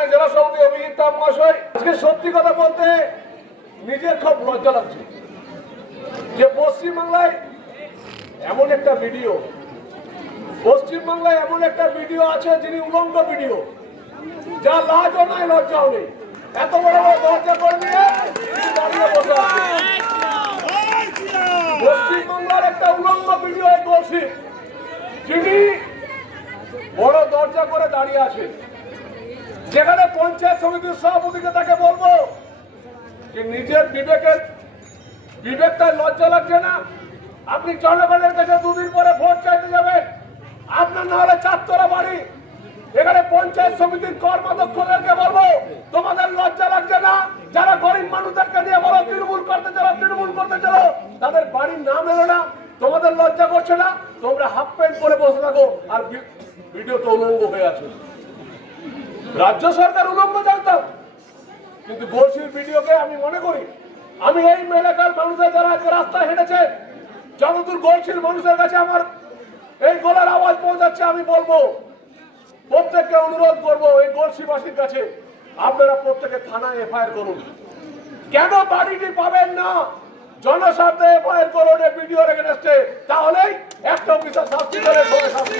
মাননীয় জেলা সভাপতি অভিজিৎ তাপ মহাশয়, আজকে সত্যি কথা বলতে নিজের খুব লজ্জা লাগছে যে পশ্চিমবাংলায় এমন একটা ভিডিও, পশ্চিমবাংলায় এমন একটা ভিডিও আছে যিনি উলঙ্গ ভিডিও, যা লাজও নাই লজ্জাও নেই। এত বড় বড় দরজা করে দাঁড়িয়ে বসে আছে পশ্চিমবাংলার একটা উলঙ্গ ভিডিও দোষী, যিনি বড় দরজা করে দাঁড়িয়ে আছে যেখানে পঞ্চায়েত সমিতির সভাপতিকে তাকে বলব যে নিজের বিবেকের বিবেকটাই লজ্জা লাগছে না। আপনি জনগণের কাছে দুদিন পরে ভোট চাইতে যাবেন। আপনার না হলে চারতলা বাড়ি। এখানে পঞ্চায়েত সমিতির কর্মাধ্যক্ষদেরকে বলব, তোমাদের লজ্জা লাগছে না? যারা গরিব মানুষদেরকে দিয়ে বলো, তৃণমূল করতে চলো, তৃণমূল করতে চলো, তাদের বাড়ির নাম এলো না, তোমাদের লজ্জা করছে না, তোমরা হাফ প্যান্ট পরে বসে থাকো, আর ভিডিও তো উলঙ্গ হয়ে আছে। রাজ্য সরকার উলম্ব জানতাম কিন্তু গোলসির ভিডিওকে আমি মনে করি, আমি এই এলাকার মানুষের যারা আজকে রাস্তায় হেঁটেছে। যতদূর গোলসির মানুষের কাছে আমার এই গলার আওয়াজ পৌঁছাচ্ছে, আমি বলব, প্রত্যেককে অনুরোধ করব এই গোলসিবাসীর কাছে, আপনারা প্রত্যেকে থানায় এফআইআর করুন। কেন বাড়িটি পাবেন না? জনস্বার্থে এফআইআর করুন এই ভিডিও রেখে তাহলেই একটা অফিসার শাস্তি করে শাস্তি